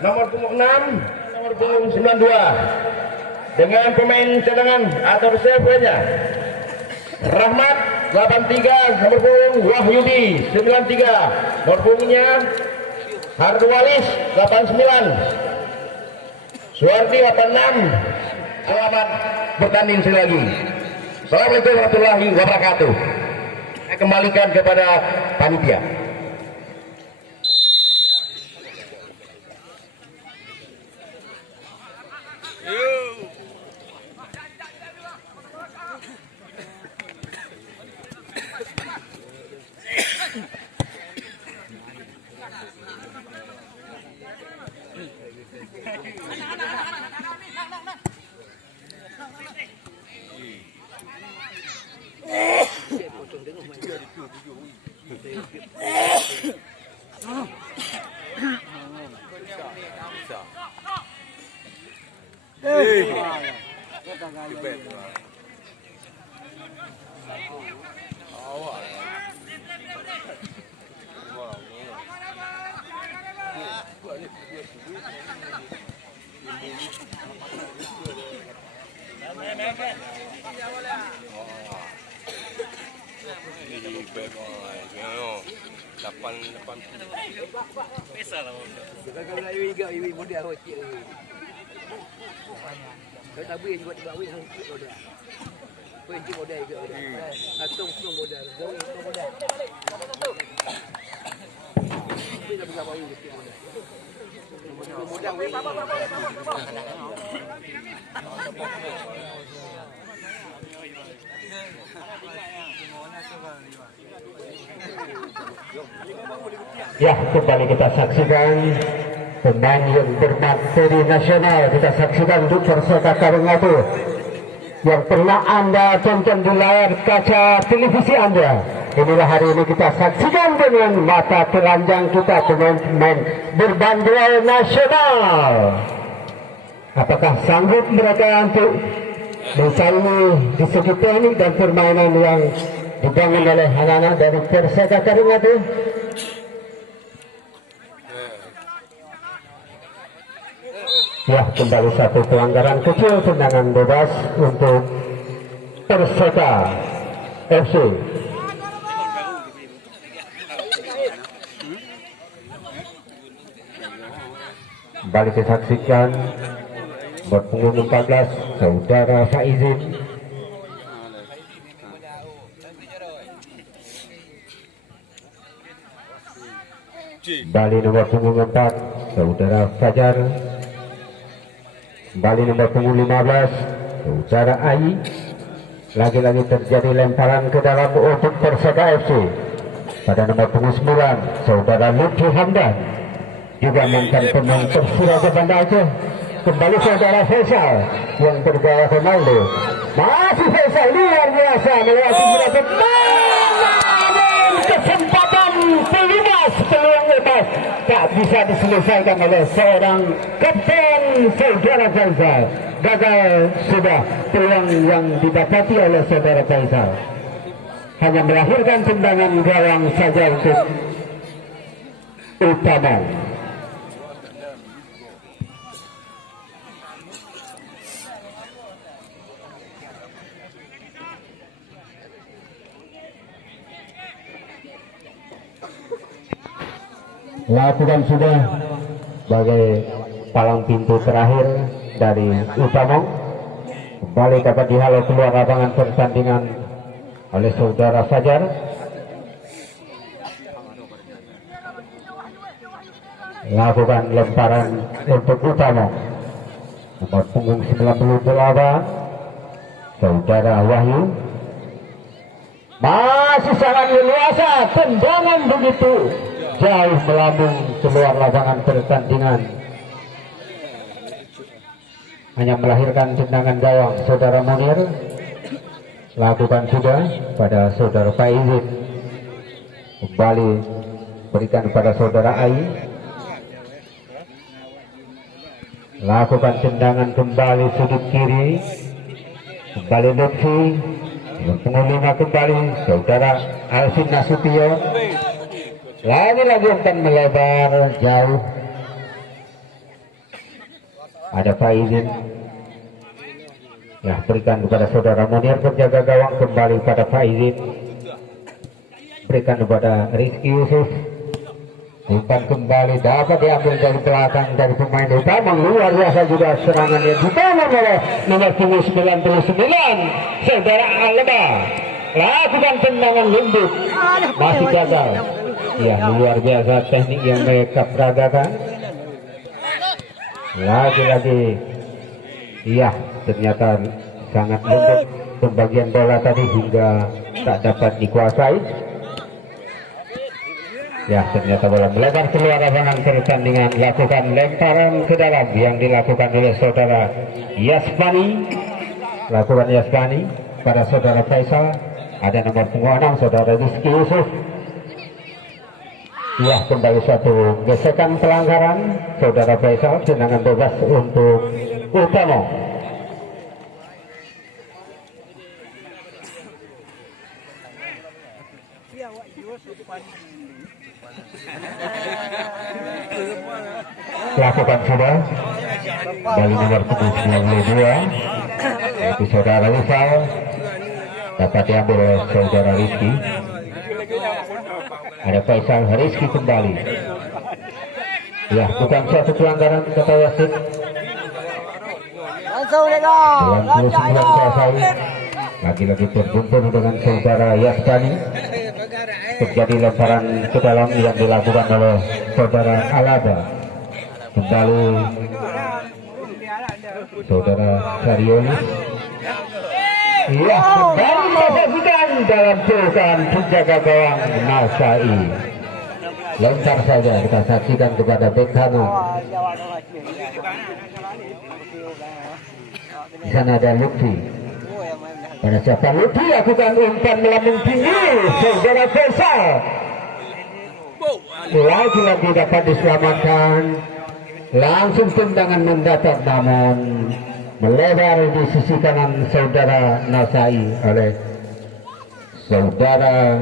nomor punggung 6, nomor punggung 92 dengan pemain cadangan atau reserve-nya Rahmat 83, nomor punggung Wahyudi 93, nomor punggungnya Harduwalis 89, Suwardi 86. Selamat bertanding sekali lagi. Assalamualaikum warahmatullahi wabarakatuh. Saya kembalikan kepada panitia. Ya, kembali kita saksikan pemain yang bermateri nasional. Kita saksikan untuk Perseka Karingatu yang pernah Anda tonton di layar kaca televisi Anda. Inilah hari ini kita saksikan dengan mata telanjang kita pemain-pemain berbandera nasional. Apakah sanggup mereka untuk bersaing di segi teknik dan permainan yang dibangun oleh anak-anak dari Perseka Karingatu? Ya, kembali satu pelanggaran kecil, tendangan bebas untuk Perseka FC. Kembali disaksikan berpunggung 14 saudara Faizin. Kembali nomor punggung 4 saudara Fajar. Kembali nomor punggung 15 saudara Ai. Lagi-lagi terjadi lemparan ke dalam untuk Perseka FC. Pada nomor punggung 9 saudara Lutfi Hamdan, juga mantan pemain Persiraja Banda Aceh. Kembali saudara Faisal yang bergaya Ronaldo. Masih Faisal luar biasa melewati berapa kesempatan pelumas, peluang lepas tak bisa diselesaikan oleh seorang kapten saudara Faisal. Gagal sudah peluang yang didapati oleh saudara Faisal. Hanya melahirkan tendangan gawang saja untuk utama. Lakukan sudah sebagai palang pintu terakhir dari Utama. Kembali dapat dihalau keluar lapangan pertandingan oleh saudara Fajar. Lakukan lemparan untuk Utama. Nomor punggung 98 saudara Wahyu. Masih sangat leluasa, tendangan begitu jauh melambung keluar lapangan pertandingan. Hanya melahirkan tendangan gawang saudara Munir. Lakukan sudah pada saudara Faizin. Kembali berikan pada saudara Ai. Lakukan tendangan kembali sudut kiri. Kembali Lutfi. Pengulima kembali saudara Alvin Nasution. Lagi-lagi akan melebar jauh. Ada Faizin. Ya, berikan kepada saudara Munir, penjaga gawang, kembali pada Faizin. Berikan kepada Rizky Yusuf. Umpan kembali dapat diambil dari belakang dari pemain utama. Luar biasa juga serangan yang dibangun oleh nomor 99 saudara Alba. Lakukan tendangan lembut, masih gagal. Ya, luar biasa teknik yang mereka peragakan. Lagi-lagi, iya, ternyata sangat lembut pembagian bola tadi hingga tak dapat dikuasai. Ya, ternyata bola melebar keluar lapangan pertandingan. Lakukan lemparan ke dalam yang dilakukan oleh saudara Yasmani. Lakukan Yasmani pada saudara Faisal. Ada nomor punggung 6 saudara Rizky Yusuf. Ya, kembali satu gesekan pelanggaran saudara Faisal. Tendangan bebas untuk Utama. Lakukan sudah dari nomor 92 yaitu saudara Rizal, dapat diambil oleh saudara Rizky. Ada Faisal, Rizky kembali. Ya, bukan suatu pelanggaran kata wasit. 99 selesai. Lagi-lagi terjumpa dengan saudara Yasbani. Terjadi lemparan ke dalam yang dilakukan oleh saudara Alaba. Kembali saudara Sarioli. Ya, kembali disaksikan dalam pelukan penjaga gawang Nasai. Lempar saja kita saksikan kepada bek kanan. Di sana ada Lutfi. Pada siapa Lutfi lakukan umpan melambung tinggi saudara Faisal. Lagi-lagi dapat diselamatkan. Langsung tendangan mendatar namun melebar di sisi kanan saudara Nasai oleh saudara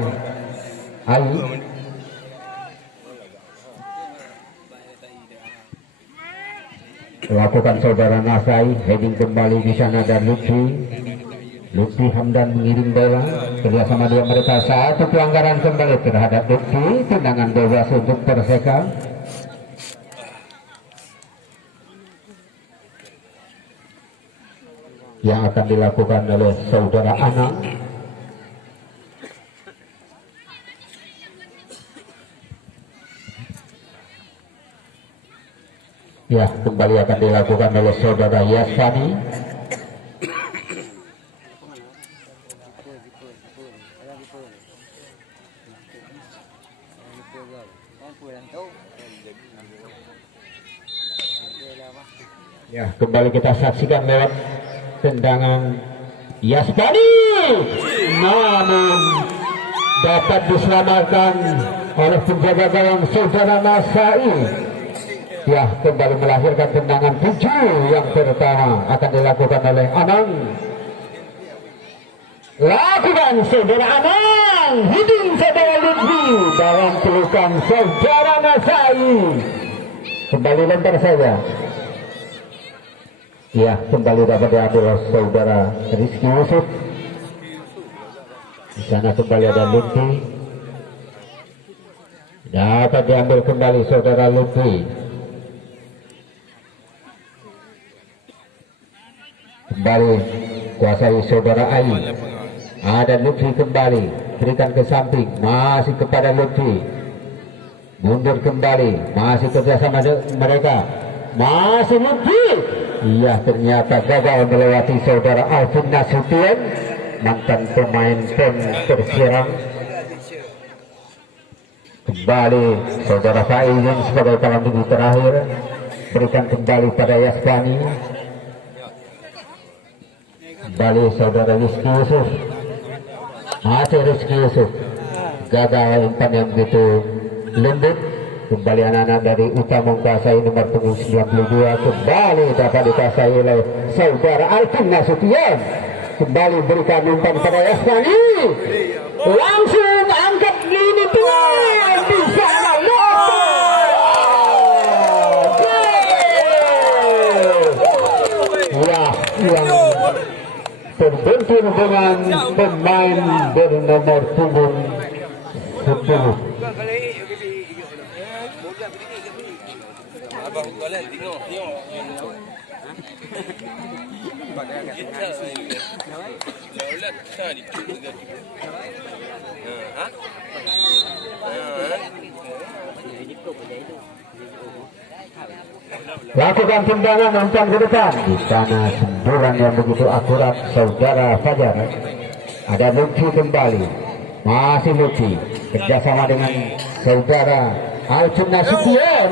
Ali. Lakukan saudara Nasai, heading kembali di sana dan Lutfi Hamdan mengirim bola. Kerjasama dua mereka, satu pelanggaran kembali terhadap Lutfi. Tendangan bebas untuk Perseka. Yang akan dilakukan oleh saudara Anang. Ya, kembali akan dilakukan oleh saudara Yasani. Ya, kembali kita saksikan lewat tendangan Yasbani, namun dapat diselamatkan oleh penjaga gawang saudara Nasai. Ya, kembali melahirkan tendangan 7 yang pertama akan dilakukan oleh Anang. Lakukan saudara Anang, heading saudara Lutfi dalam pelukan saudara Nasai. Kembali lempar saja. Ya, kembali dapat diambil oleh saudara Rizky Yusuf. Di sana kembali ada Lutfi. Dapat diambil kembali saudara Lutfi. Kembali kuasai saudara Ai. Ada Lutfi kembali, berikan ke samping, masih kepada Lutfi. Mundur kembali, masih kerjasama mereka. Masih Lutfi. Iya, ternyata gagal melewati saudara Alvin Nasution, mantan pemain PON Persirang. Kembali saudara Faizin sebagai kalam minggu terakhir, berikan kembali pada Yasbani. Kembali saudara Rizky Yusuf. Masih Rizky Yusuf. Gagal umpan yang begitu lembut. Kembali anak-anak dari Utama menguasai nomor punggung 92. Kembali dapat dikuasai oleh saudara Alvin Nasution. Kembali berikan umpan pada Yasmani. Langsung angkat lini tengah. Di sana dibentur dengan pemain bernomor punggung 10. Abang boleh tengok. Lakukan tendangan umpan ke depan di sana semburan yang begitu akurat saudara Fajar. Ada Lutfi kembali, masih Lutfi kerjasama dengan saudara Alcun Nasution.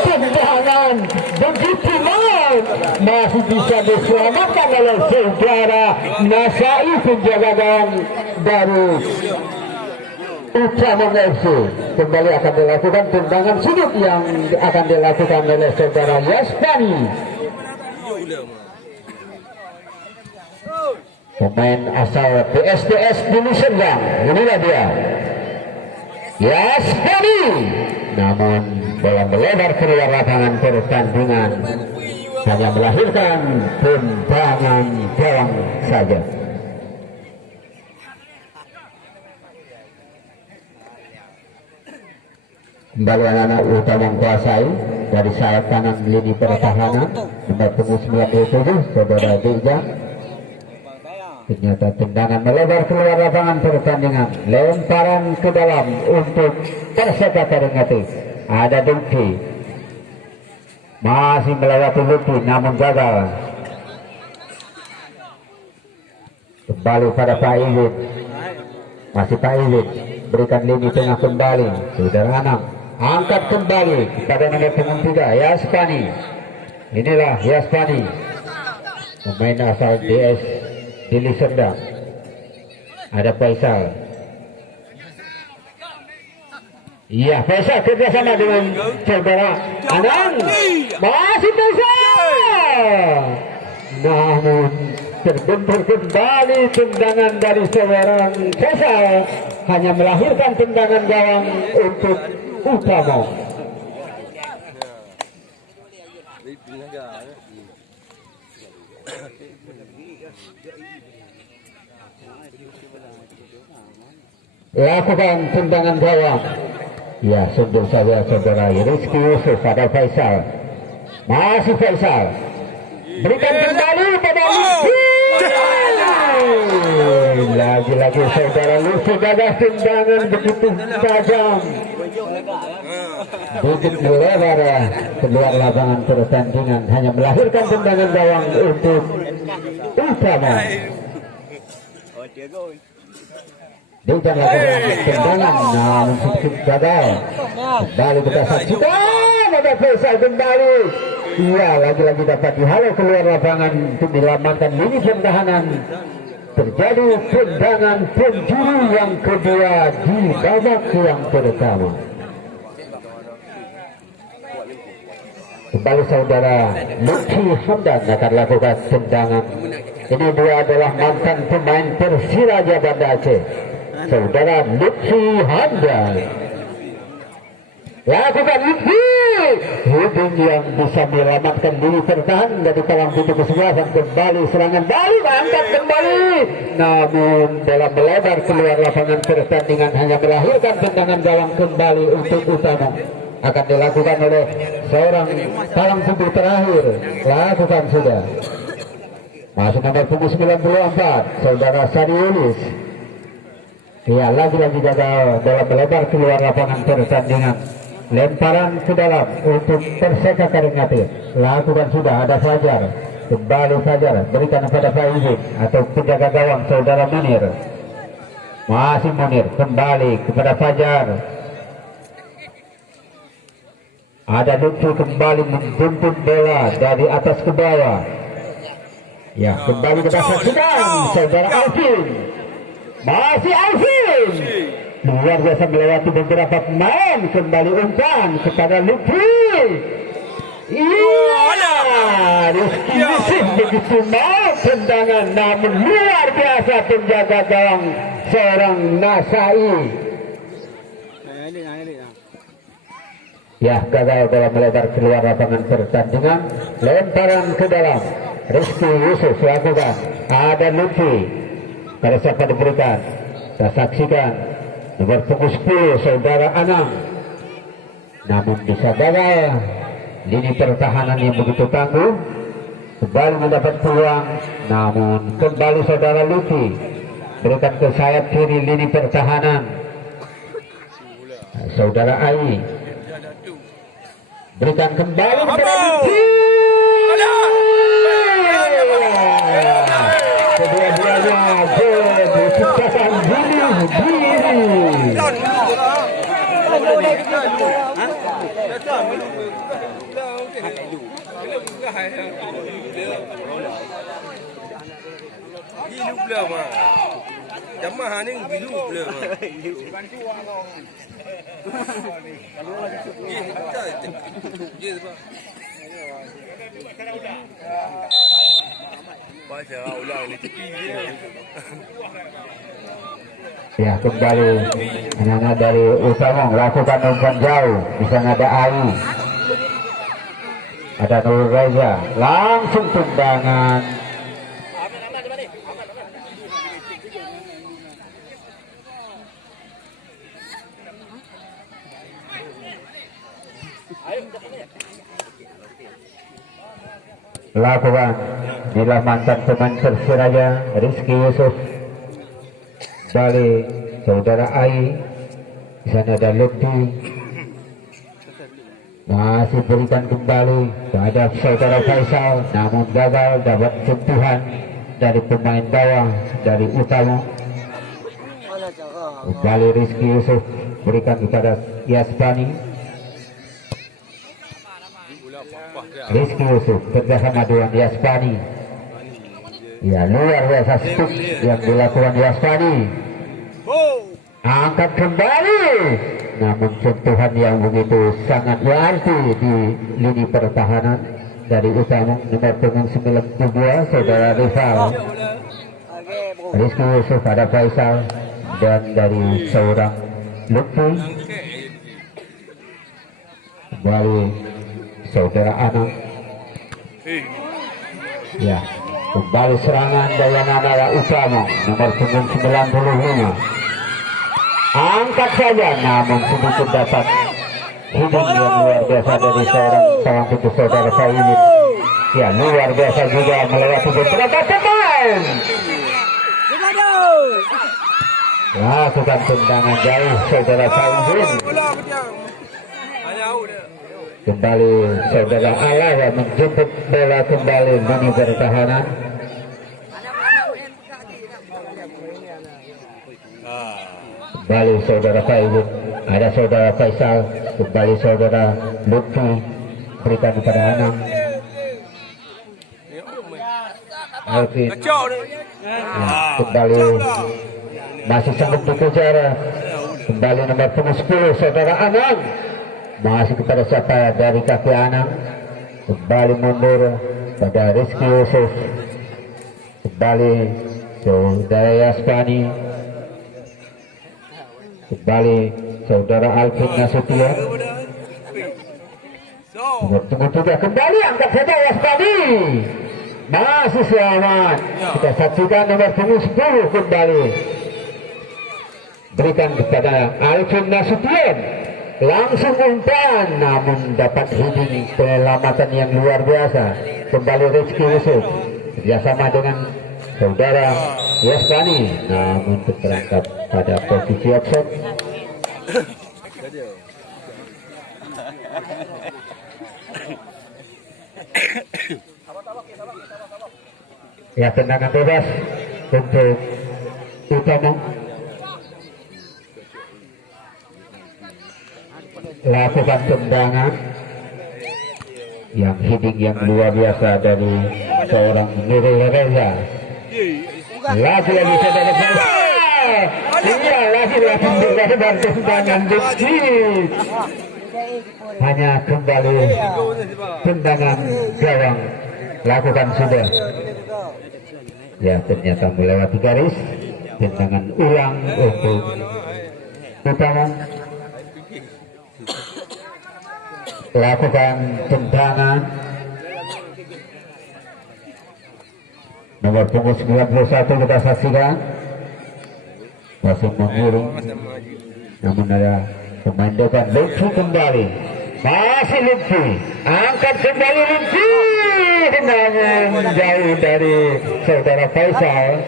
Tendangan begitu mal masih bisa diselamatkan oleh saudara Nasai, penjaga gawang baru Utama FC. Kembali akan dilakukan tendangan sudut yang akan dilakukan oleh saudara Yasmani, pemain asal PSDS Bulu Serdang. Inilah dia Yasmani, namun bola melebar keluar lapangan pertandingan, hanya melahirkan tendangan gawang saja. Kembali anak-anak utama menguasai dari sayap kanan lini pertahanan nomor punggung 97 saudara Dejan. Ternyata tendangan melebar keluar lapangan pertandingan, lemparan ke dalam untuk Perseka Karingati. Ada Dungki, masih melewati Lutfi namun gagal. Kembali pada Pak Iwin, masih Pak Iwin berikan lini tengah kembali saudara Anam, angkat kembali kepada nomor punggung 3 Yaspani. Inilah Yaspani, pemain asal DS Dili Serdang. Ada Faisal. Iya, Faisal kerjasama dengan saudara Anang, masih Faisal, namun terbentur kembali tendangan dari seorang Faisal, hanya melahirkan tendangan gawang untuk Utama. Lakukan tendangan gawang. Ya, sungguh saja saudara Rizky Yusuf pada Faisal. Masih Faisal. Berikan kembali pada Lutfi. Lagi-lagi saudara Lutfi gagal tendangan begitu tajam. Begitu melebar keluar lapangan pertandingan, hanya melahirkan tendangan gawang untuk Utama. Dia lakukan tendangan, namun sedikit gagal. Kembali kita saksikan ada Faisal kembali. Iya, lagi-lagi dapat dihalau keluar lapangan untuk menyelamatkan lini pertahanan. Terjadi tendangan penjuru yang kedua di babak yang pertama. Kembali saudara Lutfi Hamdan akan lakukan tendangan. Ini dua adalah mantan pemain Persiraja Banda Aceh. Saudara Lutfi Hamdan lakukan Lutfi, hubung yang bisa menyelamatkan diri pertahanan dari kalang pintu kesebelasan. Kembali serangan balik, angkat kembali, namun bola melebar keluar lapangan pertandingan, hanya melahirkan tendangan gawang kembali untuk Utama. Akan dilakukan oleh seorang kalang pintu terakhir. Lakukan sudah. Masuk nomor punggung 94 saudara Sariulis. Ya, lagi-lagi gagal, bola melebar keluar lapangan pertandingan. Lemparan ke dalam untuk Perseka Karingati. Lakukan sudah, ada Fajar. Kembali Fajar, berikan kepada Faizin atau penjaga gawang saudara Munir. Masih Munir, kembali kepada Fajar. Ada Lutfi kembali membuntut bola dari atas ke bawah. Ya, kembali kita saksikan saudara Alvin. Masih Alvin, luar biasa melewati beberapa pemain. Kembali umpan kepada Lutfi. Iya, Rizky Yusuf begitu mau tendangan, namun luar biasa penjaga gawang seorang Nasai. Ya, gagal bola melebar keluar lapangan pertandingan. Lemparan ke dalam, Rizky Yusuf lakukan. ada Lutfi. Pada siapa diberikan, kita saksikan nomor punggung 10 saudara Anang, namun bisa gagal. Lini pertahanan yang begitu tangguh kembali mendapat peluang, namun kembali saudara Lutfi berikan ke sayap kiri lini pertahanan. Saudara Ai berikan kembali kepada Lutfi. Kedua-duanya diciptakan bunuh diri. Hidup lah mah. Jamaah ni hidup lah mah. Ya, kembali anak-anak dari Utama lakukan umpan jauh. Di sana ada Ai, ada Nur Reza, langsung tendangan. Lakukan inilah mantan pemain Persiraja Rizky Yusuf. Balik saudara Ai, di sana ada Lutfi, masih berikan kembali terhadap saudara Faisal, namun gagal dapat sentuhan dari pemain bawah dari Utama. Kembali Rizky Yusuf berikan kepada Yasbani. Rizky Yusuf kerjasama dengan Yasbani. Ya, luar biasa stuk yang dilakukan Yasbani. Angkat kembali, namun sentuhan yang begitu sangat berarti di lini pertahanan dari Utama nomor punggung 92 saudara rival Rizky Yusuf, ada Faisal dan dari seorang Lutfi. Kembali saudara Anang. Ya, kembali serangan dari anak Utama nomor punggung 95. Angkat saja, namun sedikit dapat hidung yang luar biasa dari seorang putus saudara Sayyid. Ya, luar biasa juga melewati beberapa pemain. Lakukan tendangan jauh saudara Sayyid. Kembali saudara Ala yang menjemput bola kembali lini pertahanan. Kembali saudara Faizul, ada saudara Faisal, kembali saudara Lutfi berikan kepada Anang. Alvin, kembali masih sanggup dikejar. Kembali nomor punggung 10 saudara Anang, masih kepada siapa dari kaki Anang. Kembali mundur pada Rizky Yusuf. Kembali saudara Yasbani. Kembali saudara Alvin Nasution. Tunggu juga kembali, angkat saja Yasbani. Masih selamat. Kita saksikan nomor punggung 10 kembali. Berikan kepada Alvin Nasution. Langsung umpan, namun dapat heading penyelamatan yang luar biasa. Kembali Rizky Yusuf kerjasama dengan saudara Yasbani, namun terperangkap pada posisi offset. Ya, tendangan bebas untuk Utama. Lakukan tendangan yang heading yang luar biasa dari seorang Nurul Reza. Lagi-lagi saudara Faisal. Iya, lagi-lagi dengan tendangan dikit. Hanya kembali tendangan gawang. Lakukan sudah. Ya, ternyata melewati garis. Tendangan ulang untuk Utama. Lakukan tendangan. Nomor punggung 91 kita saksikan masih mengiring, namun ada pemain depan Lutfi kembali, masih Lutfi, angkat kembali Lutfi, namun jauh dari saudara Faisal.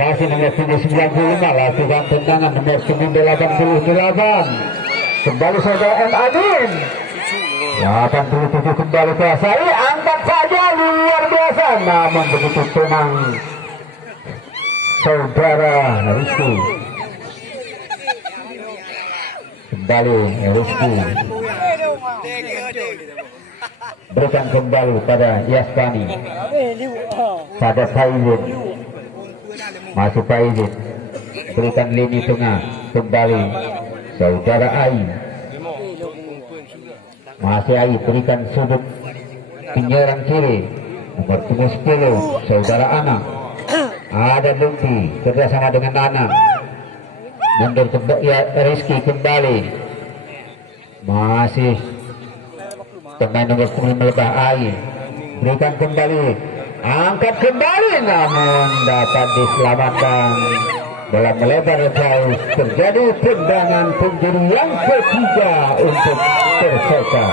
Masih nomor punggung 95 lakukan tendangan nomor punggung 88, kembali saudara M. Adin. 87 kembali kuasai, angkat saja luar biasa, namun begitu tenang saudara Rizky. Kembali Rizky, berikan kembali pada Yaspani, pada Faizin, masuk Faizin, berikan lini tengah kembali saudara Ai. Masih Ai, berikan sudut penyerang kiri nomor punggung 10 saudara Anang. Ada Lutfi kerjasama dengan Anang, mundur kembali ya, Rizky kembali, masih pemain nomor 10 melebah Ai, berikan kembali, angkat kembali, namun dapat diselamatkan. Dalam melebar jauh terjadi tendangan penjuru yang ketiga untuk Perseka.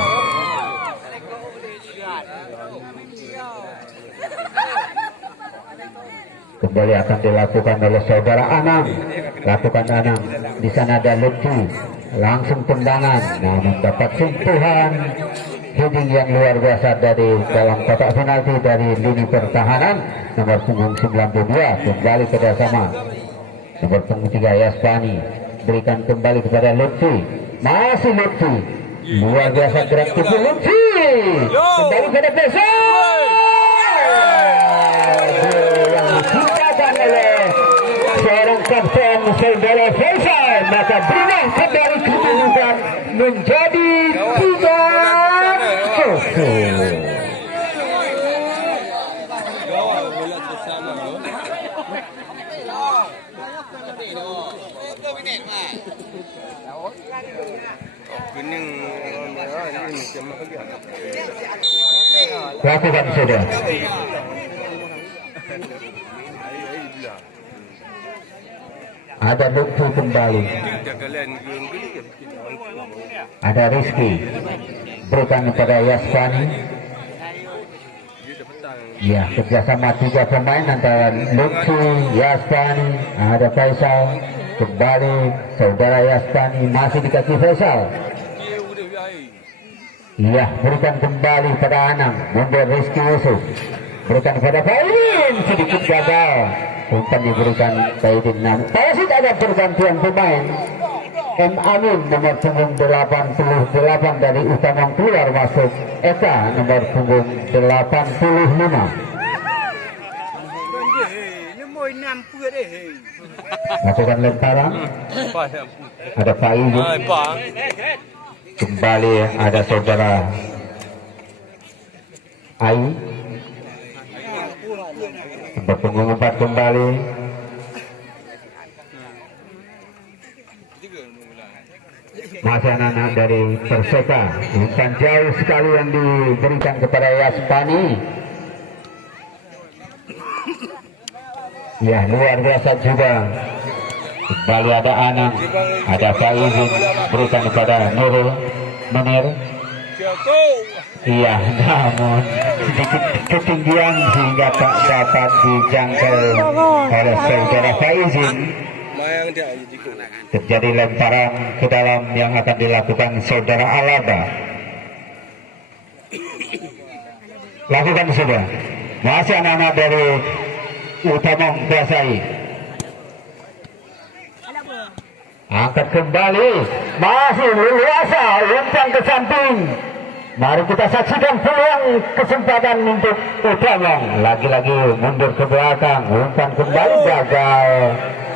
Kembali akan dilakukan oleh saudara Anang, lakukan Anang. Di sana ada Lutfi, langsung tendangan, namun dapat sentuhan heading yang luar biasa dari dalam kotak penalti dari lini pertahanan nomor punggung 92. Kembali kerjasama nomor punggung 3 Yaspani, berikan kembali kepada Lutfi, masih Lutfi, luar biasa gerak tubuh Lutfi, kembali pada Faisal yang diciptakan oleh seorang kapten saudara Faisal, maka berubah kembali kedudukan menjadi 3-0. Lakukan sudah. Ada Lutfi kembali, ada Rizky, berikan kepada Yaspani. Ya, kerjasama 3 pemain antara Lutfi, Yaspani, ada Faisal. Kembali saudara Yaspani, masih dikasih Faisal. Iya, berikan kembali pada Anang, mundur Rizky Yusuf, berikan kepada Faizin, sedikit gagal, umpan diberikan Faizin. Faizin ada pergantian pemain. M. Amin nomor punggung 88 dari Utama keluar, masuk Eka nomor punggung 85. Lakukan lemparan, ada Faizin. Kembali ada saudara Ai, berpunggung 4 kembali. Masih anak-anak dari Perseka, umpan jauh sekali yang diberikan kepada Yaspani. Ya, luar biasa juga. Kembali ada Anang, ada Faizin, berikan kepada Nurul Munir. Iya, namun sedikit ketinggian sehingga tak dapat dijangkau oleh saudara Faizin. Terjadi lemparan ke dalam yang akan dilakukan saudara Alaba. Lakukan sudah. Masih anak-anak dari Utama kuasai. Angkat kembali, masih luasa, umpan ke samping. Mari kita saksikan peluang kesempatan untuk Utama. Lagi-lagi mundur ke belakang, umpan kembali gagal.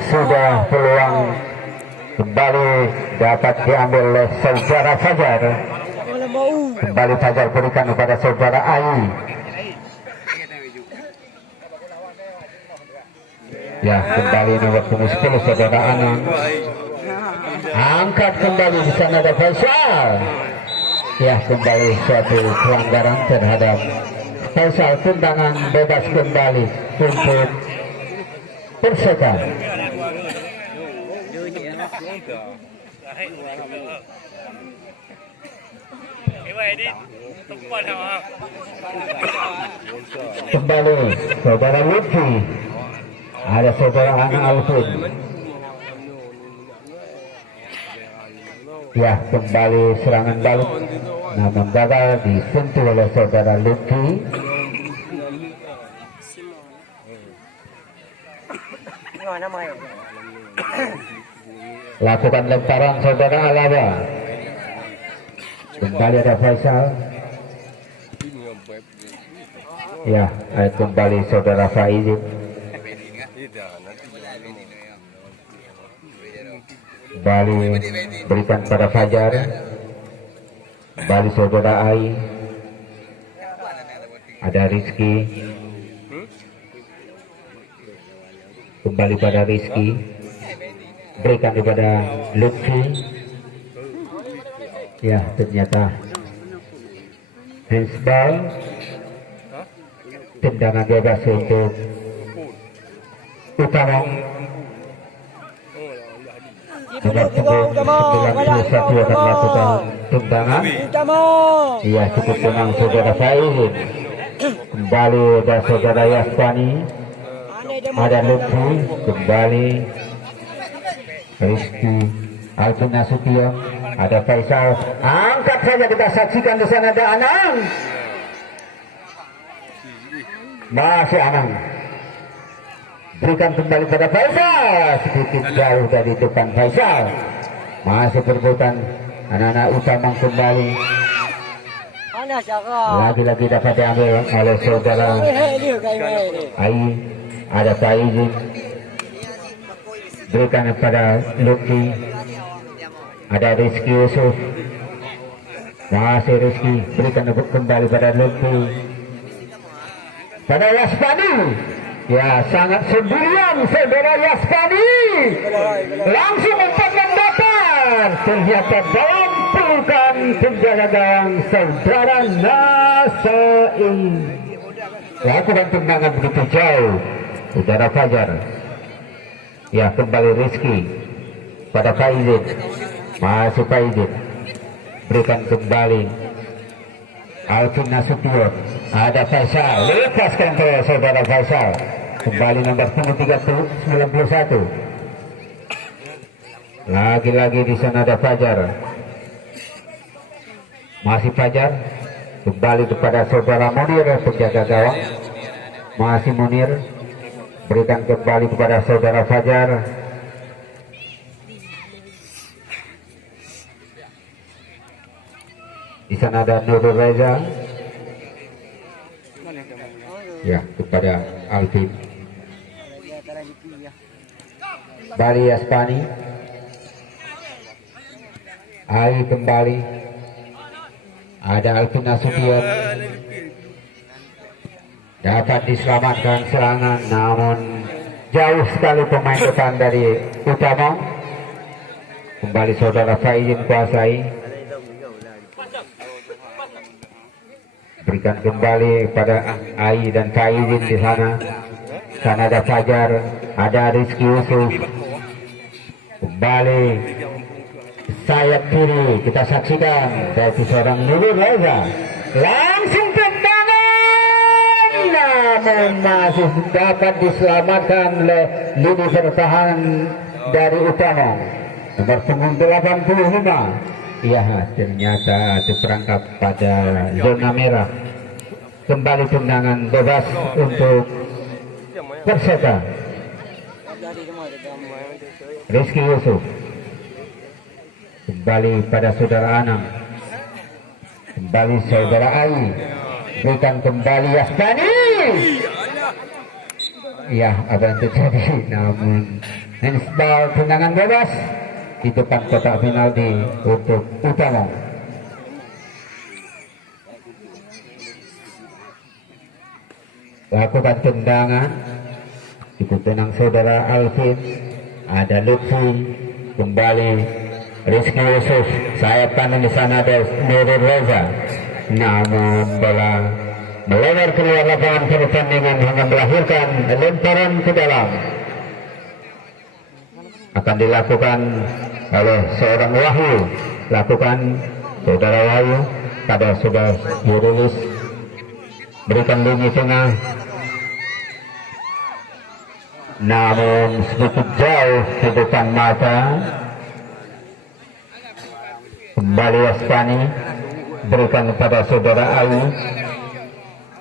Sudah peluang kembali dapat diambil oleh saudara Fajar. Kembali Fajar berikan kepada saudara Ai. Ya, kembali nomor punggung 10 saudara Anang. Angkat kembali, di sana ada Faisal. Ya, kembali suatu pelanggaran terhadap Faisal, tendangan bebas kembali untuk Perseka. Kembali saudara Lutfi, ada saudara Ana Alvin. Ya, kembali serangan balik, namun gagal disentuh oleh saudara Lutfi. Lakukan lemparan saudara Alaba. Kembali ada Faisal. Ya, kembali saudara Faizin. Kembali berikan pada Fajar. Kembali saudara Ai. Ada Rizky. Kembali pada Rizky. Berikan kepada Lutfi. Ya, ternyata handsball. Tendangan bebas untuk Utama. Nomor punggung 91 akan melakukan tendangan. Iya, cukup tenang saudara Faizin. Kembali ada saudara Yasfani. Ada Lutfi. Kembali Rizky Alvin Nasution. Ada Faisal. Angkat saja, kita saksikan di sana ada Anang. Masih Anang. Berikan kembali pada Faisal. Sedikit jauh dari depan Faisal. Masih perebutan anak-anak Utama kembali. Lagi-lagi dapat diambil oleh saudara Ai. Ada Faizin. Berikan kepada Lutfi. Ada Rizky Yusuf. Masih Rizky. Berikan kembali pada Lutfi. Pada Yasfani. Ya, sangat sendirian saudara Yasfani. Langsung umpan mendatar. Ternyata dalam pelukan penjaga gawang saudara Nasai. Lakukan tendangan begitu jauh saudara Fajar. Ya, kembali Rizky pada Faizin. Masih Faizin. Berikan kembali Alvin Nasution. Ada Faisal. Lepaskan ke saudara Faisal. Kembali nomor punggung 91. Lagi-lagi di sana ada Fajar. Masih Fajar. Kembali kepada saudara Munir, penjaga gawang. Masih Munir. Berikan kembali kepada saudara Fajar. Di sana ada Nurul Reza. Ya, kepada Alvin. Bali Yaspani. Ai kembali. Ada Alvin Nasution. Dapat diselamatkan serangan, namun jauh sekali pemain depan dari Utama. Kembali saudara Faizin kuasai. Berikan kembali pada Ai dan Faizin di sana. Sana ada Fajar, ada Rizky Yusuf. Kembali sayap kiri, kita saksikan dari seorang Nurul Reza. Langsung tendangan, namun masih dapat diselamatkan oleh lini pertahanan dari Utama. Nomor punggung 85. Ya, ternyata terperangkap pada zona merah. Kembali tendangan bebas untuk Perseka. Rizky Yusuf. Kembali pada saudara Anam. Kembali saudara Ai. Berikan kembali Yasfani. Ya, apa yang terjadi? Namun handsball tendangan bebas di depan kotak penalti untuk Utama. Lakukan tendangan, cukup tenang saudara Alvin. Ada Lutfi. Kembali Rizky Yusuf. Sayap kanan di sana ada Nurul Reza. Namun bola melebar keluar lapangan pertandingan hingga melahirkan lemparan ke dalam. Akan dilakukan oleh seorang Wahyu, lakukan saudara Wahyu pada sudah dirilis, berikan lini tengah, namun sedikit jauh di depan mata. Kembali Waspani, berikan kepada saudara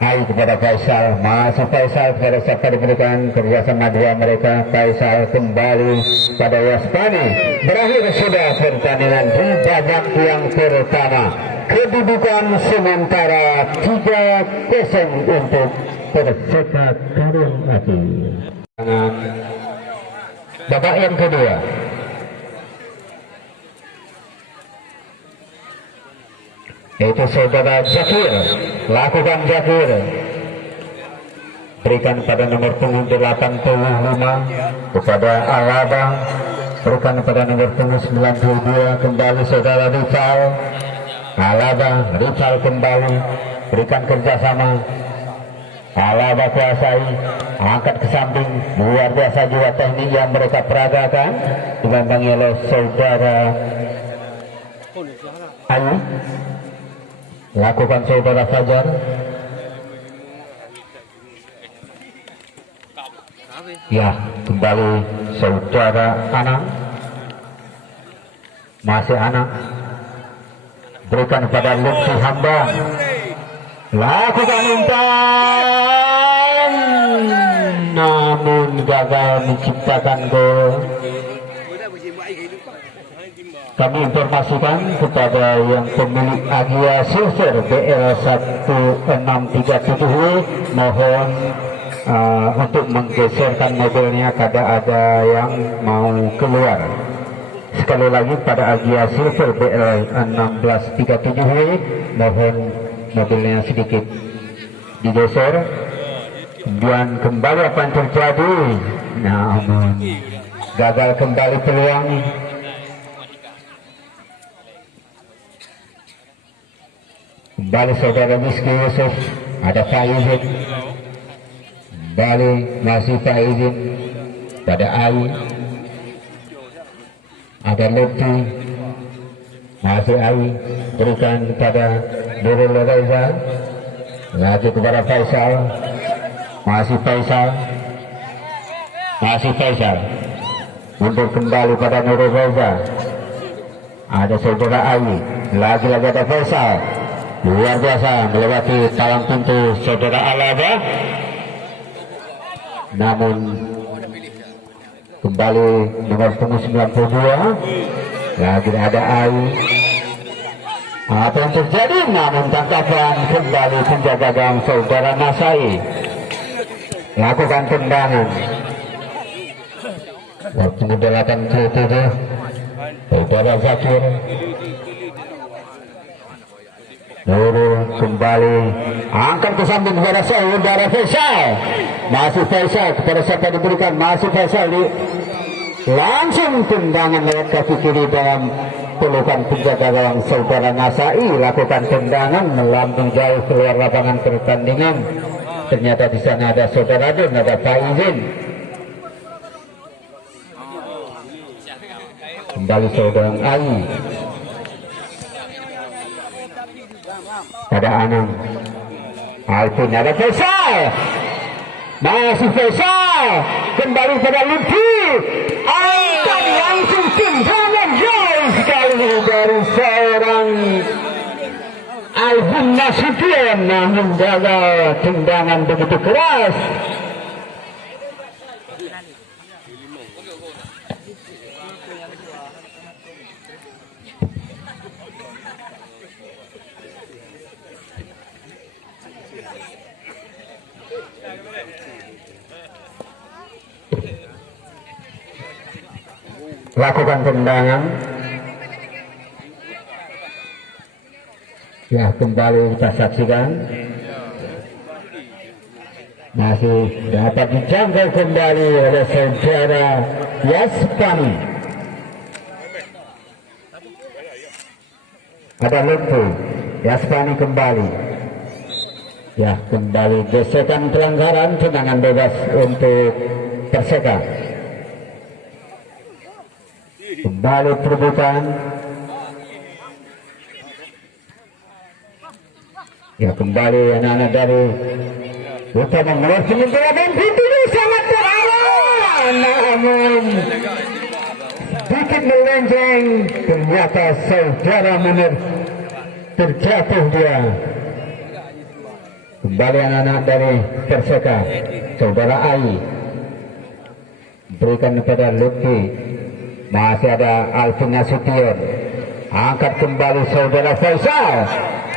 Ai kepada Faisal, masih Faisal kepada siapa diberikan, kerjasama dua mereka. Faisal kembali pada Waspani. Berakhir sudah pertandingan di babak yang pertama. Kedudukan sementara 3-0 untuk Perseka Karung Api. Babak yang kedua. Itu saudara Zakir, lakukan Zakir, berikan pada nomor punggung 85 kepada Alaba, berikan pada nomor punggung 92 kembali saudara Rifal. Alaba, Rifal kembali, berikan kerjasama. Alaba kuasai, angkat ke samping, luar biasa juga teknik yang mereka peragakan, dibantangi oleh saudara Ayu. Lakukan saudara Fajar. Ya, kembali saudara Anang. Masih Anang. Berikan pada Lutfi Hamdan. Lakukan umpan, namun gagal menciptakan gol. Kami informasikan kepada yang pemilik Agia Silver BL 1637, mohon untuk menggeserkan mobilnya karena ada yang mau keluar. Sekali lagi pada Agia Silver BL 1637, mohon mobilnya sedikit digeser. Kemudian kembali apa yang terjadi, namun gagal kembali peluang. Kembali saudara Miski Yusuf, ada Pak Izin, kembali masih Pak Izin pada Ai, ada Lutfi, masih Ai, berikan kepada Nurul Reza, lagi kepada Faisal, masih Faisal, untuk kembali pada Nurul Reza, ada saudara Ai, lagi-lagi ada Faisal. Luar biasa melewati palang pintu saudara Alaba, namun kembali nomor punggung 92, lagi ada Ai. Apa yang terjadi, namun tangkapan kembali penjaga gawang saudara Nasai, lakukan tendangan. Waktu 87 saudara Zakir. Nurul kembali, angkat ke samping kepada saudara Faisal, masih Faisal kepada siapa diberikan, masih Faisal langsung tendangan lewat kaki kiri dalam pelukan penjaga gawang saudara Nasai, lakukan tendangan melambung jauh keluar lapangan pertandingan. Ternyata di sana ada saudara Don, ada Pak Izin. Kembali saudara Ai, ada Anang, Alvin, ada Faisal, masih Faisal, kembali pada Lutfi, angkat langsung tendangan jauh sekali dari seorang Alvin Nasution, namun gagal, tendangan begitu keras. Lakukan tendangan. Ya, kembali kita saksikan. Masih dapat dijangkau kembali oleh saudara Yaspani. Ada Lutfi, Yaspani kembali. Ya, kembali gesekan pelanggaran, tendangan bebas untuk Perseka. Kembali perebutan. Ya, kembali anak-anak dari Utama melewati menggunakan pintu ini sangat terawan, namun sedikit melenceng, ternyata saudara Munir terjatuh dia. Kembali anak-anak dari Perseka, saudara Ai berikan kepada Lutfi, masih ada Alvin Nasution, angkat kembali saudara Faisal,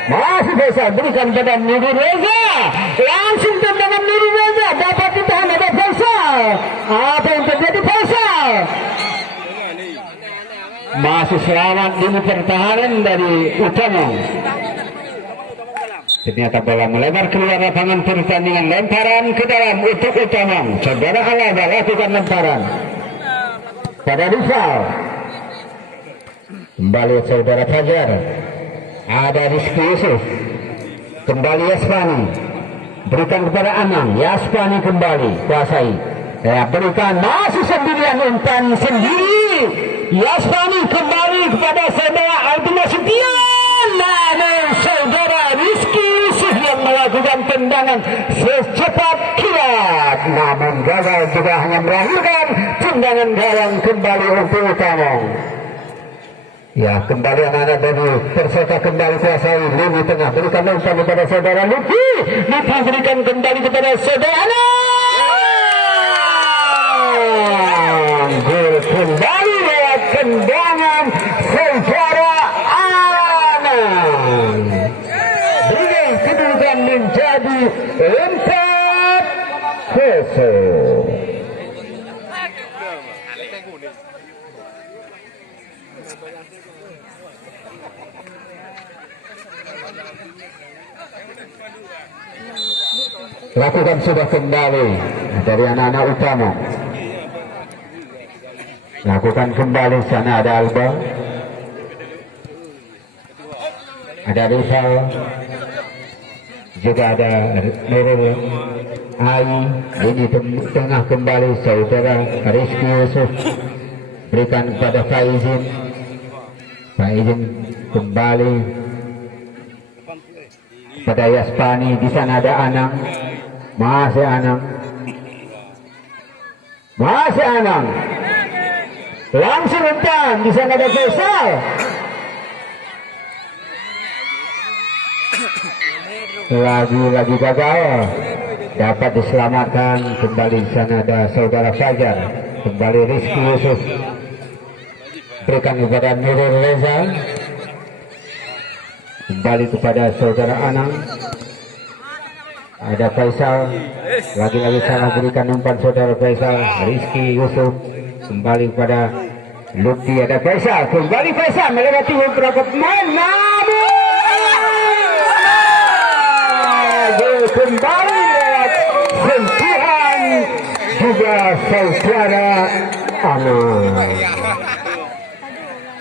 masih Faisal berikan kepada Nuri Reza, langsung tendangan Nuri Reza, dapat ditahan ada Faisal. Apa yang terjadi Faisal? Masih selamat di pertahanan dari Utama. Ternyata bola melebar keluar lapangan pertandingan, lemparan ke dalam untuk Utama. Saudara Alaba lakukan lemparan pada Rizal. Kembali saudara Fajar, ada Rizky Yusuf, kembali Yasfani, berikan kepada Anang. Yasfani kembali kuasai, ya berikan, masih sendirian, umpan sendiri. Yasfani kembali kepada saudara Alvin Nasution, namun saudara Rizky Yusuf yang melakukan tendangan secepat kilat, namun gagal juga, hanya melahirkan tendangan gawang kembali untuk Utama. Ya, kembali anak-anak dari Perseka kembali kuasai lini tengah, berikan umpan kepada saudara Lutfi. Lutfi berikan kembali kepada saudara Anang. Gol kembali lewat tendangan saudara Anang. Dengan kedudukan menjadi 4-0. Lakukan sudah kembali dari anak-anak Utama. Lakukan kembali, sana ada Alba, ada Rizal, juga ada Nurul Ai. Ini tengah kembali saudara Rizky Yusuf, berikan kepada Faizin. Faizin kembali pada Yaspani. Di sana ada Anang, masih Anang, masih Anang, langsung umpan. Di sana ada Faisal, lagi gagal, dapat diselamatkan. Kembali di sana ada saudara Fajar, kembali Rizky Yusuf, berikan kepada Nurul Reza, kembali kepada saudara Anang, ada Faisal, lagi-lagi sana berikan umpan saudara Faisal. Rizky Yusuf kembali kepada Lutfi, ada Faisal, kembali Faisal melewati beberapa pemain, namun kembali lewat sentuhan juga saudara Anang.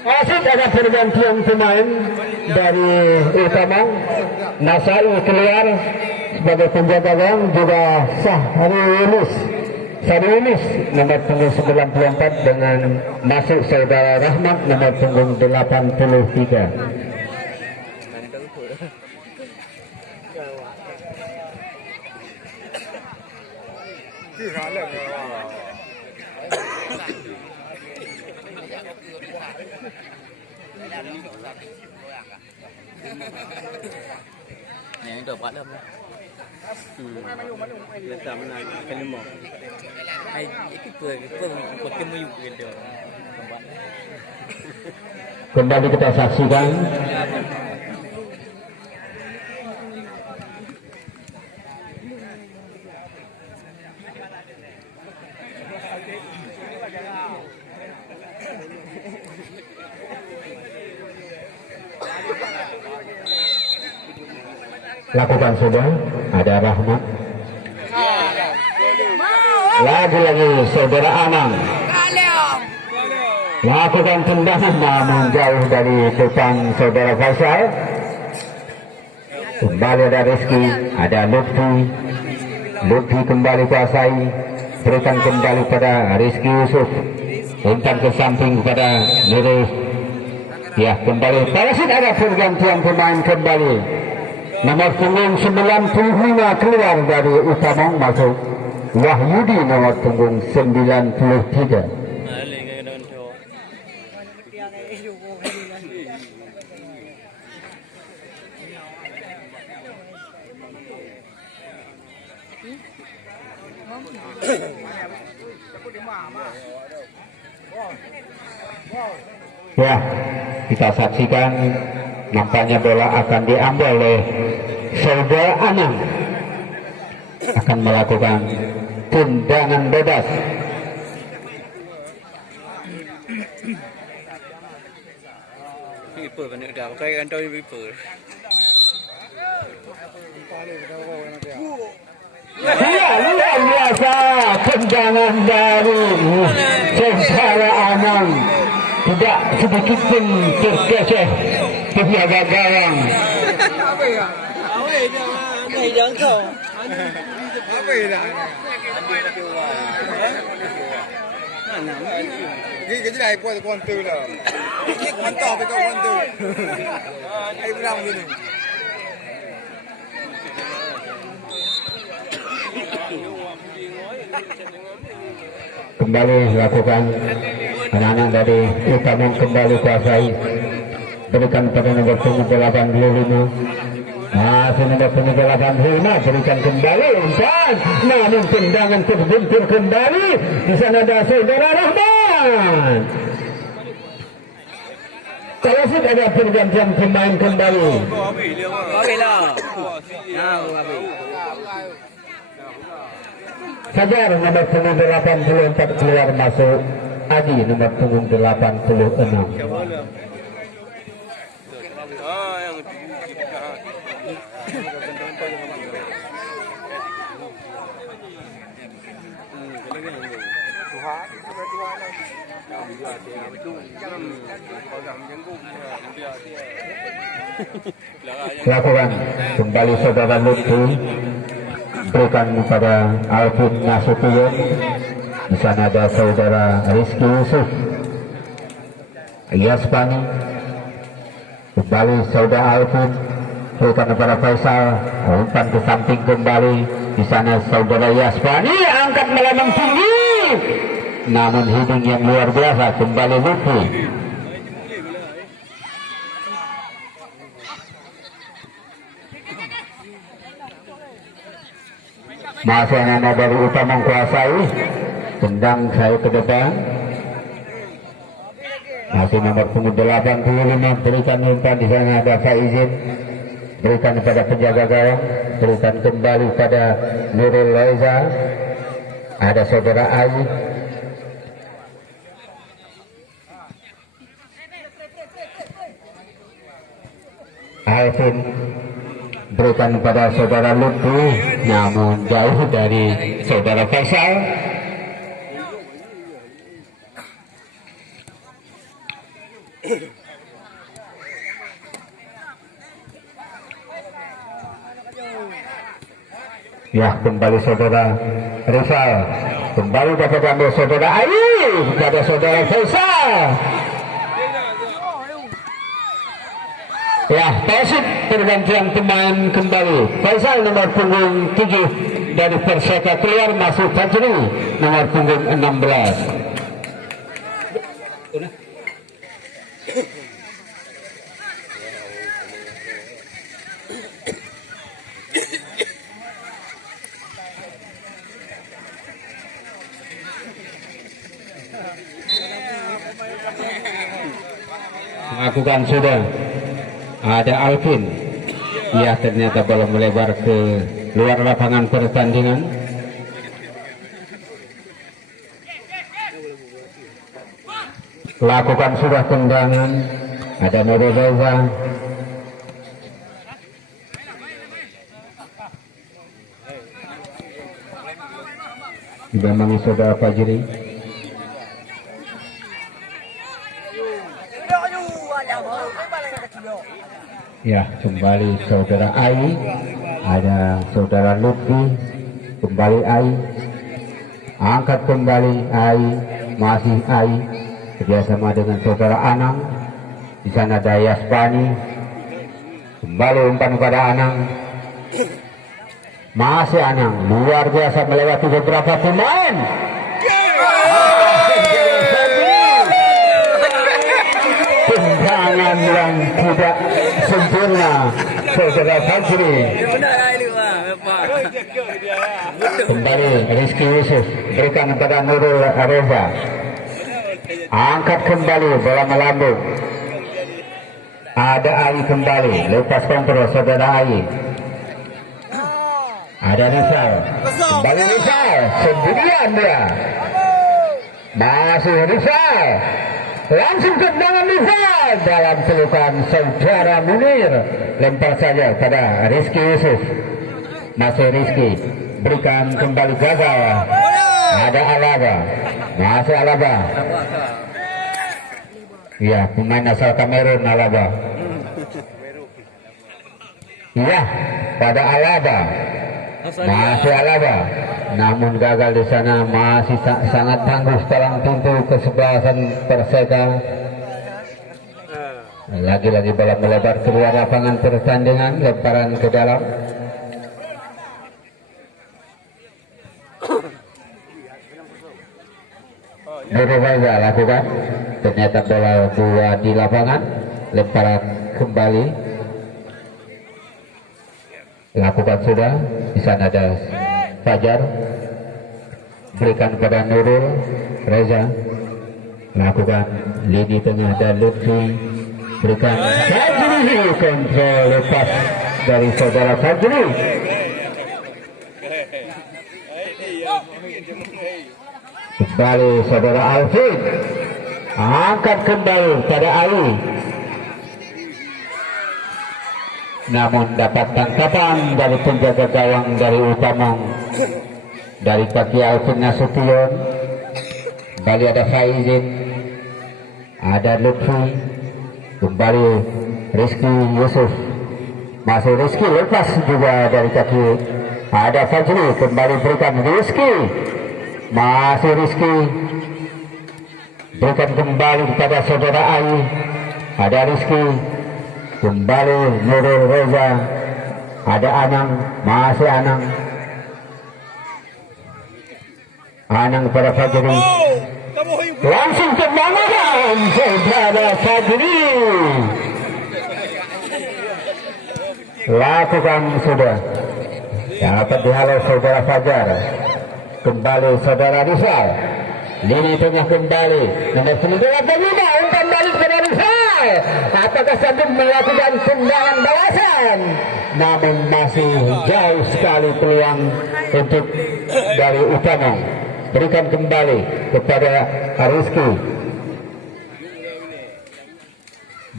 Masih ada pergantian pemain dari Utama. Nasai keluar sebagai penjaga gawang, juga Sariulis nomor punggung 94 dengan masuk saudara Rahmat nomor punggung 83. Yang itu buat apa? Letak mana kan lemah. Ai itu kot kemu gitu. Kembali kita saksikan lakukan sudah, ada Rahmat, lagi-lagi saudara Anang lakukan tendangan, namun jauh dari depan saudara Faisal. Kembali ada Rizky, ada Lutfi. Lutfi kembali kuasai, berikan kembali pada Rizky Yusuf, umpan ke samping kepada Nurul. Ya, kembali Parasit, ada pergantian pemain kembali. Nomor punggung 95 keluar dari Utamong, masuk Wahyudi nomor punggung 93. Ya, kita saksikan nampaknya bola akan diambil oleh Saudara Anang, akan melakukan tendangan bebas. Viper và nữ đạo cây ăn tôi Viper. Ya, luar biasa tendangan dari Saudara Anang, tidak sedikit pun terkeceh penjaga gawang. Này đáng không? Cái này qua con tư là cái con to với con tư. Ai cũng làm như này. Kembali lakukan anak-anak dari Utamong kembali kuasai, berikan pada nomor punggung 85. Masih nomor punggung 85, berikan kembali umpan, namun tendangan terbentur kembali. Di sana ada Saudara Rahman. Kalau sudah ada pergantian pemain kembali. Có bị là. Nào, có bị. Fajar nomor punggung 84 keluar masuk Adi nomor punggung 86. Lakukan kembali Saudara Lutfi, berikan kepada Alvin Nasution. Di sana ada Saudara Rizky Yusuf, Yaspani. Kembali Saudara Alvin, berikan kepada Faisal, umpan ke samping kembali. Di sana Saudara Yaspani, angkat melambung tinggi, namun hidung yang luar biasa. Kembali Lutfi. Masih anak dari Utamong kuasai, tendang saya ke depan. Masih nomor punggung 85, berikan umpan. Di sana ada Faizin, berikan kepada penjaga gawang, berikan kembali pada Nurul Laiza. Ada Saudara Ayi. Alvin, berikan kepada Saudara Lutfi, namun jauh dari Saudara Faisal. Ya, kembali Saudara Rizal, kembali dapat ambil Saudara Ayu kepada Saudara Faisal. Ya, Persib pergantian pemain kembali. Faisal nomor punggung 7 dari Perseka keluar, masuk Fajri nomor punggung 16. Melakukan sudah. Ada Alvin, ya ternyata belum melebar ke luar lapangan pertandingan. Lakukan sudah tendangan. Ada Nurul Reza. Didampingi Saudara Fajri. Ya, kembali saudara Ai, ada saudara Lutfi, kembali Ai, angkat kembali Ai, masih Ai, kerjasama dengan saudara Anang. Di sana ada Yaspani, kembali umpan pada Anang, masih Anang, luar biasa melewati beberapa pemain. Tendangan yang tidak sempurna saudara Fajri. Kembali Rizky Yusuf berikan kepada Nurul Reza, angkat kembali bola melambung, ada Ai kembali, lepas kontrol saudara Ai, ada Rizal, kembali Rizal, sendirian dia, masih Rizal, langsung tendangan Rizal dalam pelukan saudara Munir, lempar saja pada Rizky Yusuf, masih Rizky, berikan kembali gagal, ada Alaba, masih Alaba, ya pemain asal Kamerun Alaba, ya pada Alaba, masih Alaba, namun gagal di sana, masih sangat tangguh palang pintu kesebelasan Perseka. Lagi-lagi bola melebar keluar lapangan pertandingan, lemparan ke dalam. Nurul lakukan, ternyata bola dua di lapangan, lemparan kembali. Lakukan sudah, di sana ada Fajar, berikan kepada Nurul Reza, lakukan lini tengah dan Lutfi, berikan Fajri, kontrol lepas dari saudara Fajri. Kembali saudara Alvin, angkat kembali pada Ali, namun dapat tangkapan dari penjaga gawang dari Utamong, dari kaki Alvin Nasution. Kembali ada Faizin, ada Lutfi, kembali Rizky Yusuf, masih Rizky, lepas juga dari kaki, ada Fajri, kembali berikan Rizky, masih Rizky, berikan kembali kepada saudara Ai, ada Rizky, kembali Nurul Reza, ada Anang, masih Anang, Anang kepada Fajri, langsung tendangan saudara Fajri, lakukan sudah, dapat dihalau saudara Fajar. Kembali saudara Rizal, lini tengah kembali nomor 95, umpan balik kepada Rizal, apakah sanggup melakukan tendangan balasan, namun masih jauh sekali peluang untuk dari Utamong. Berikan kembali kepada Rizky,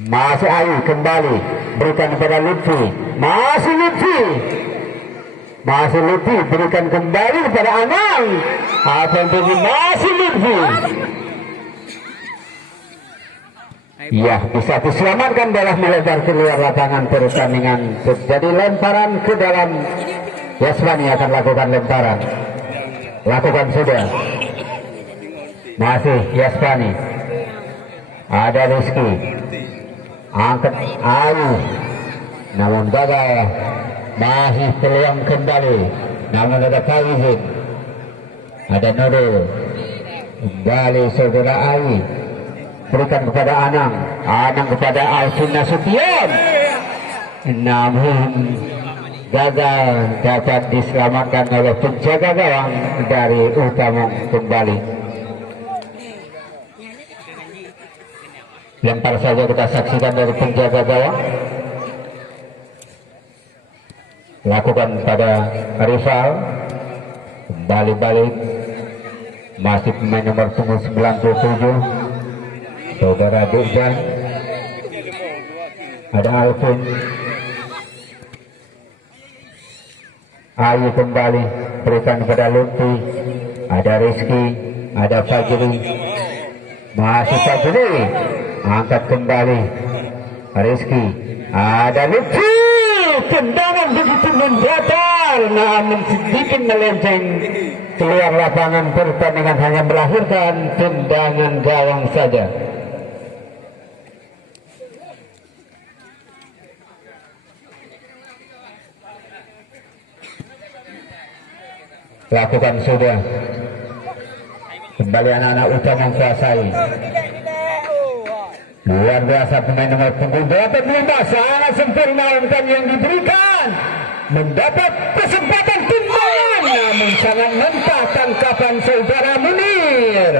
masih Ayu, kembali berikan kepada Lutfi, masih Lutfi, masih Lutfi, berikan kembali kepada Anang, apa yang terjadi, masih Lutfi, ya bisa diselamatkan bola melebar keluar lapangan pertandingan. Terjadi lemparan ke dalam, Yasmani akan lakukan lemparan, lakukan sudah, masih Yasmani, ada Rizky, angkat Ayu, namun gagal, masih peluang kembali, namun ada Faizin, ada Nurul, kembali saudara Ai, berikan kepada Anang, Anang kepada Alvin Nasution, namun gagal, dapat diselamatkan oleh penjaga gawang dari Utamong. Kembali lempar saja kita saksikan dari penjaga gawang, lakukan pada rival, kembali balik, masih pemain nomor 97 saudara Dirjan, ada Alvin, Ayu kembali, berikan kepada Lutfi, ada Rizky, ada Fajri, masih Fajri, angkat kembali Rizky, Ada Lutfi, tendangan begitu mendatar, namun sedikit melenceng keluar lapangan. Pertandingan hanya melahirkan tendangan gawang saja. Lakukan sudah. Kembali anak-anak utama menguasai. Luar biasa pemain nomor punggung 85, sangat sempurna umpan yang diberikan. Mendapat kesempatan timbangan, namun sangat mentah tangkapan saudara Munir.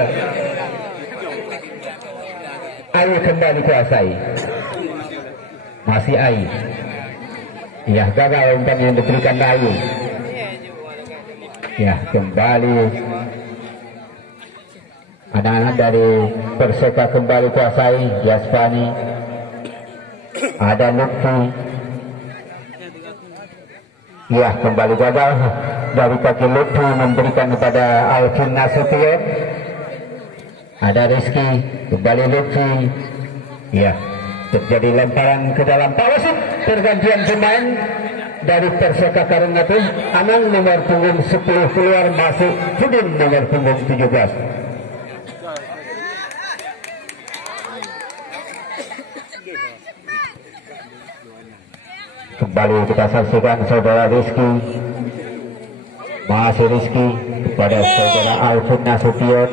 Ayu kembali kuasai. Masih Ayu. Ya, gagal umpan yang diberikan Ayu. Ya, kembali anak-anak dari Perseka kembali kuasai. Yasfani, ada Lutfi. Ya, kembali gagal dari kaki Lutfi memberikan kepada Alvin Nasution. Ada Rizky, kembali Lutfi. Ya, terjadi lemparan ke dalam pawasit. Pergantian pemain dari Perseka Karangatu. Anang nomor punggung 10 keluar, masuk Fudin nomor punggung 17. Kembali kita saksikan saudara Rizky. Masih Rizky kepada saudara Alvin Nasution.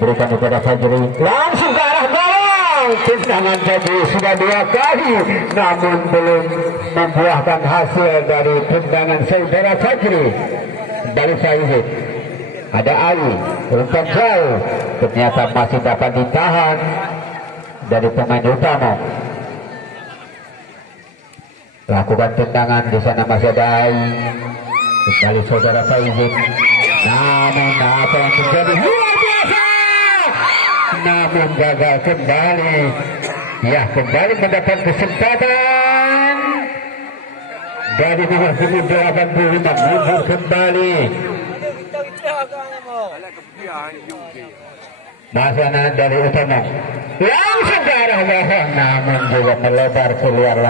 Berikan kepada Fajri. Langsung ke arah gawang. Tendangan Fajri sudah 2 kali, namun belum membuahkan hasil dari tendangan saudara Fajri. Kembali Faizid. Ada Ali. Umpan jauh. Ternyata masih dapat ditahan dari pemain utama. Lakukan tendangan, di sana masih ada Ai. Kembali saudara Faizin. Namun apa yang terjadi? Luar biasa. Namun gagal kembali. Ya, kembali mendapat kesempatan dari nomor 85 mundur kembali. Masana dari utama langsung ke arah bawah, namun juga melebar keluar lapangan.